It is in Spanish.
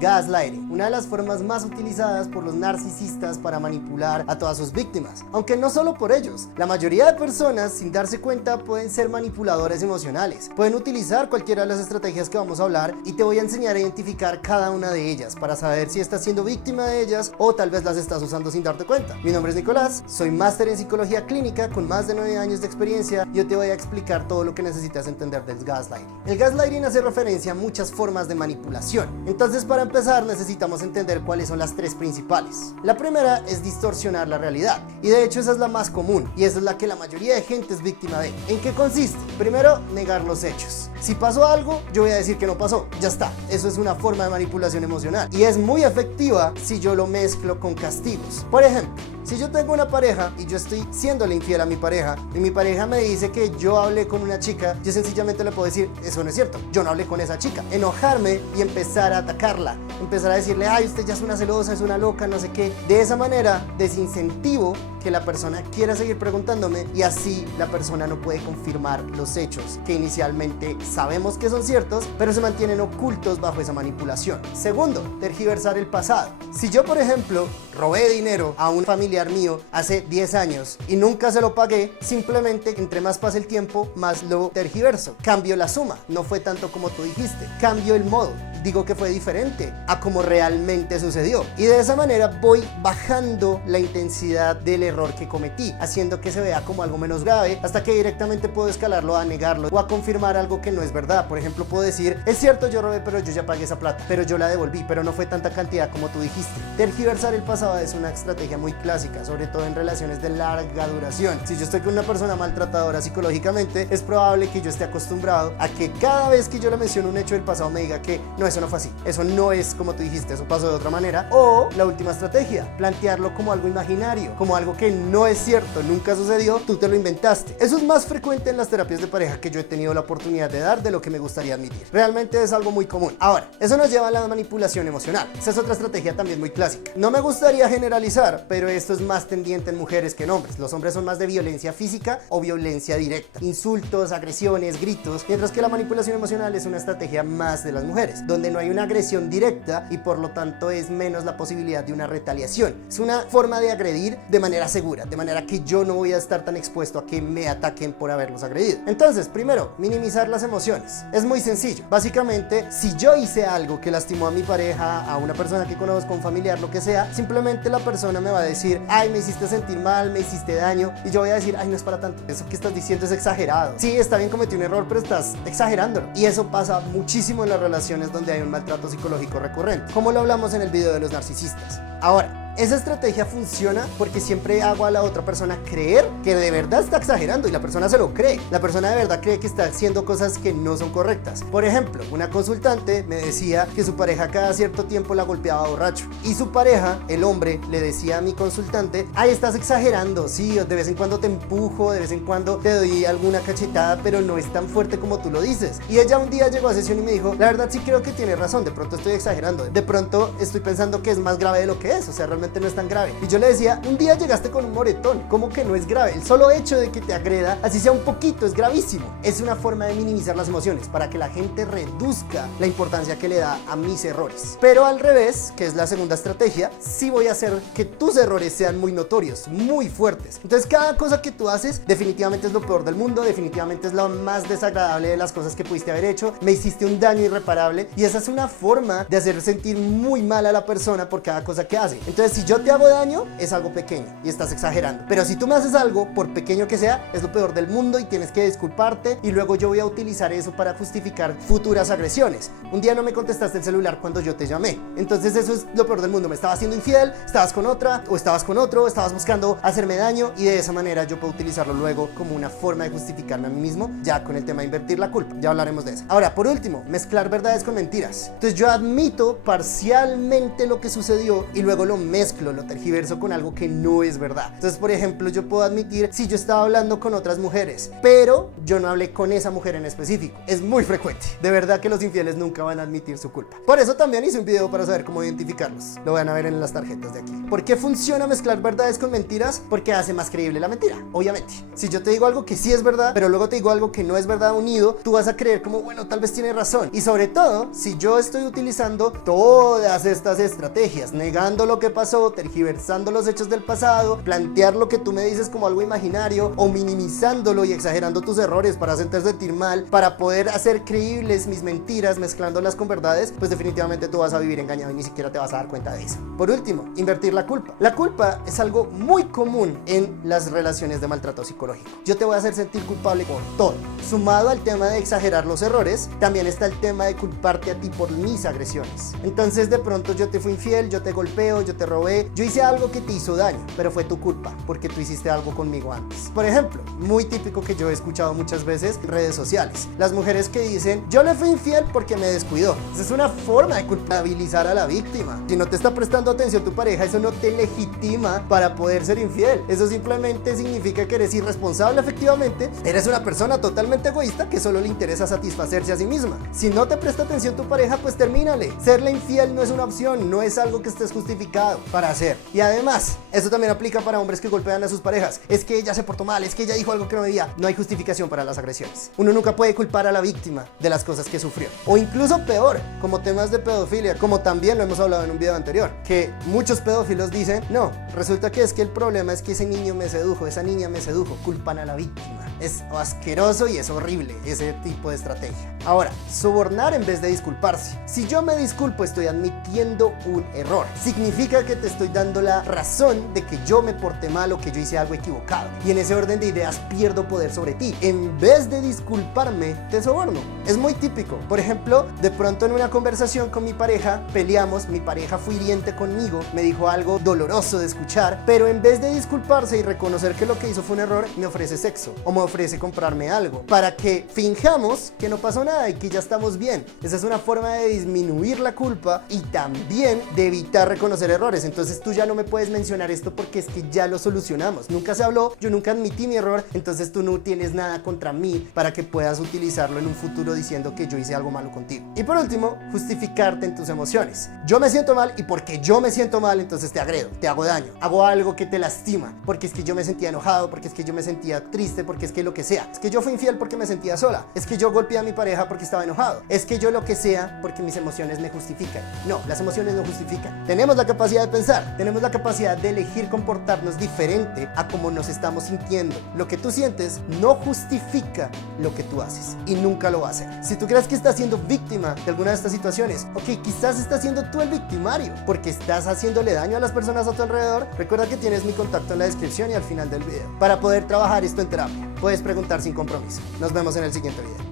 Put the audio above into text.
gaslighting, una de las formas más utilizadas por los narcisistas para manipular a todas sus víctimas. Aunque no solo por ellos, la mayoría de personas sin darse cuenta pueden ser manipuladores emocionales. Pueden utilizar cualquiera de las estrategias que vamos a hablar y te voy a enseñar a identificar cada una de ellas para saber si estás siendo víctima de ellas o tal vez las estás usando sin darte cuenta. Mi nombre es Nicolás, soy máster en psicología clínica con más de 9 años de experiencia y yo te voy a explicar todo lo que necesitas entender del gaslighting. El gaslighting hace referencia a muchas formas de manipulación. Entonces, para empezar necesitamos entender cuáles son las tres principales. La primera es distorsionar la realidad y de hecho esa es la más común y esa es la que la mayoría de gente es víctima de. ¿En qué consiste? Primero, negar los hechos. Si pasó algo, yo voy a decir que no pasó, ya está. Eso es una forma de manipulación emocional y es muy efectiva si yo lo mezclo con castigos. Por ejemplo, si yo tengo una pareja y yo estoy siéndole infiel a mi pareja y mi pareja me dice que yo hablé con una chica, yo sencillamente le puedo decir, eso no es cierto, yo no hablé con esa chica. Enojarme y empezar a atacarla, empezar a decirle, ay, usted ya es una celosa, es una loca, no sé qué. De esa manera desincentivo que la persona quiera seguir preguntándome y así la persona no puede confirmar los hechos que inicialmente sabemos que son ciertos, pero se mantienen ocultos bajo esa manipulación. Segundo, tergiversar el pasado. Si yo, por ejemplo, robé dinero a un familiar mío hace 10 años y nunca se lo pagué, simplemente entre más pase el tiempo, más lo tergiverso. Cambio la suma, no fue tanto como tú dijiste. Cambio el modo, digo que fue diferente a como realmente sucedió. Y de esa manera voy bajando la intensidad del error que cometí, haciendo que se vea como algo menos grave, hasta que directamente puedo escalarlo a negarlo o a confirmar algo que no es verdad. Por ejemplo, puedo decir, es cierto, yo robé, pero yo ya pagué esa plata, pero yo la devolví, pero no fue tanta cantidad como tú dijiste. Tergiversar el pasado es una estrategia muy clásica, sobre todo en relaciones de larga duración. Si yo estoy con una persona maltratadora psicológicamente, es probable que yo esté acostumbrado a que cada vez que yo le menciono un hecho del pasado me diga que no, eso no fue así, eso no es como tú dijiste, eso pasó de otra manera. O la última estrategia, plantearlo como algo imaginario, como algo que no es cierto, nunca sucedió, tú te lo inventaste. Eso es más frecuente en las terapias de pareja que yo he tenido la oportunidad de dar de lo que me gustaría admitir. Realmente es algo muy común. Ahora, eso nos lleva a la manipulación emocional. Esa es otra estrategia también muy clásica. No me gustaría generalizar, pero esto es más tendiente en mujeres que en hombres. Los hombres son más de violencia física o violencia directa, insultos, agresiones, gritos, mientras que la manipulación emocional es una estrategia más de las mujeres, donde no hay una agresión directa y por lo tanto es menos la posibilidad de una retaliación. Es una forma de agredir de manera segura, de manera que yo no voy a estar tan expuesto a que me ataquen por haberlos agredido. Entonces, primero, minimizar las emociones. Es muy sencillo. Básicamente, si yo hice algo que lastimó a mi pareja, a una persona que conozco, un familiar, lo que sea, simplemente la persona me va a decir, ay, me hiciste sentir mal, me hiciste daño, y yo voy a decir, ay, no es para tanto, eso que estás diciendo es exagerado. Sí, está bien, cometí un error, pero estás exagerándolo. Y eso pasa muchísimo en las relaciones donde hay un maltrato psicológico recurrente, como lo hablamos en el video de los narcisistas. Ahora, esa estrategia funciona porque siempre hago a la otra persona creer que de verdad está exagerando y la persona se lo cree. La persona de verdad cree que está haciendo cosas que no son correctas. Por ejemplo, una consultante me decía que su pareja cada cierto tiempo la golpeaba borracho y su pareja, el hombre, le decía a mi consultante, ay, estás exagerando, sí, de vez en cuando te empujo, de vez en cuando te doy alguna cachetada, pero no es tan fuerte como tú lo dices. Y ella un día llegó a sesión y me dijo, la verdad sí creo que tienes razón, de pronto estoy exagerando, de pronto estoy pensando que es más grave de lo que es, o sea, realmente no es tan grave. Y yo le decía, un día llegaste con un moretón, ¿cómo que no es grave? El solo hecho de que te agreda, así sea un poquito, es gravísimo. Es una forma de minimizar las emociones para que la gente reduzca la importancia que le da a mis errores. Pero al revés, que es la segunda estrategia, sí voy a hacer que tus errores sean muy notorios, muy fuertes. Entonces cada cosa que tú haces definitivamente es lo peor del mundo, definitivamente es lo más desagradable de las cosas que pudiste haber hecho, me hiciste un daño irreparable y esa es una forma de hacer sentir muy mal a la persona por cada cosa que hace. Entonces si yo te hago daño, es algo pequeño y estás exagerando. Pero si tú me haces algo, por pequeño que sea, es lo peor del mundo y tienes que disculparte y luego yo voy a utilizar eso para justificar futuras agresiones. Un día no me contestaste el celular cuando yo te llamé. Entonces eso es lo peor del mundo. Me estabas haciendo infiel, estabas con otra o estabas con otro, estabas buscando hacerme daño y de esa manera yo puedo utilizarlo luego como una forma de justificarme a mí mismo, ya con el tema de invertir la culpa. Ya hablaremos de eso. Ahora, por último, mezclar verdades con mentiras. Entonces yo admito parcialmente lo que sucedió y luego lo mezclo mezclo, lo tergiverso con algo que no es verdad. Entonces, por ejemplo, yo puedo admitir si yo estaba hablando con otras mujeres, pero yo no hablé con esa mujer en específico. Es muy frecuente. De verdad que los infieles nunca van a admitir su culpa. Por eso también hice un video para saber cómo identificarlos. Lo van a ver en las tarjetas de aquí. ¿Por qué funciona mezclar verdades con mentiras? Porque hace más creíble la mentira, obviamente. Si yo te digo algo que sí es verdad, pero luego te digo algo que no es verdad unido, tú vas a creer como, bueno, tal vez tiene razón. Y sobre todo, si yo estoy utilizando todas estas estrategias, negando lo que pasó, tergiversando los hechos del pasado, plantear lo que tú me dices como algo imaginario o minimizándolo y exagerando tus errores para hacerte sentir mal, para poder hacer creíbles mis mentiras mezclándolas con verdades, pues definitivamente tú vas a vivir engañado y ni siquiera te vas a dar cuenta de eso. Por último, invertir la culpa. La culpa es algo muy común en las relaciones de maltrato psicológico. Yo te voy a hacer sentir culpable por todo. Sumado al tema de exagerar los errores, también está el tema de culparte a ti por mis agresiones. Entonces de pronto yo te fui infiel, yo te golpeo, yo te robé, yo hice algo que te hizo daño, pero fue tu culpa porque tú hiciste algo conmigo antes. Por ejemplo, muy típico que yo he escuchado muchas veces en redes sociales, las mujeres que dicen, yo le fui infiel porque me descuidó. Esa es una forma de culpabilizar a la víctima. Si no te está prestando atención tu pareja, eso no te legitima para poder ser infiel. Eso simplemente significa que eres irresponsable, efectivamente. Eres una persona totalmente egoísta que solo le interesa satisfacerse a sí misma. Si no te presta atención tu pareja, pues termínale. Serle infiel no es una opción, no es algo que estés justificado para hacer. Y además, esto también aplica para hombres que golpean a sus parejas. Es que ella se portó mal, es que ella dijo algo que no debía. No hay justificación para las agresiones. Uno nunca puede culpar a la víctima de las cosas que sufrió. O incluso peor, como temas de pedofilia, como también lo hemos hablado en un video anterior, que muchos pedófilos dicen, no, resulta que es que el problema es que ese niño me sedujo, esa niña me sedujo, culpan a la víctima. Es asqueroso y es horrible ese tipo de estrategia. Ahora, sobornar en vez de disculparse. Si yo me disculpo, estoy admitiendo un error. Significa que te estoy dando la razón de que yo me porté mal o que yo hice algo equivocado. Y en ese orden de ideas pierdo poder sobre ti. En vez de disculparme, te soborno. Es muy típico. Por ejemplo, de pronto en una conversación con mi pareja, peleamos, mi pareja fue hiriente conmigo, me dijo algo doloroso de escuchar, pero en vez de disculparse y reconocer que lo que hizo fue un error, me ofrece sexo o me ofrece comprarme algo para que finjamos que no pasó nada y que ya estamos bien. Esa es una forma de disminuir la culpa y también de evitar reconocer errores. Entonces tú ya no me puedes mencionar esto porque es que ya lo solucionamos. Nunca se habló, yo nunca admití mi error, entonces tú no tienes nada contra mí para que puedas utilizarlo en un futuro diciendo que yo hice algo malo contigo. Y por último, justificarte en tus emociones. Yo me siento mal y porque yo me siento mal, entonces te agredo, te hago daño, hago algo que te lastima, porque es que yo me sentía enojado, porque es que yo me sentía triste, porque es que lo que sea. Es que yo fui infiel porque me sentía sola. Es que yo golpeé a mi pareja porque estaba enojado. Es que yo lo que sea porque mis emociones me justifican. No, las emociones no justifican. Tenemos la capacidad de pensar, tenemos la capacidad de elegir comportarnos diferente a como nos estamos sintiendo. Lo que tú sientes no justifica lo que tú haces y nunca lo va a hacer. Si tú crees que estás siendo víctima de alguna de estas situaciones, ok, quizás estás siendo tú el victimario porque estás haciéndole daño a las personas a tu alrededor. Recuerda que tienes mi contacto en la descripción y al final del video para poder trabajar esto en terapia. Puedes preguntar sin compromiso. Nos vemos en el siguiente video.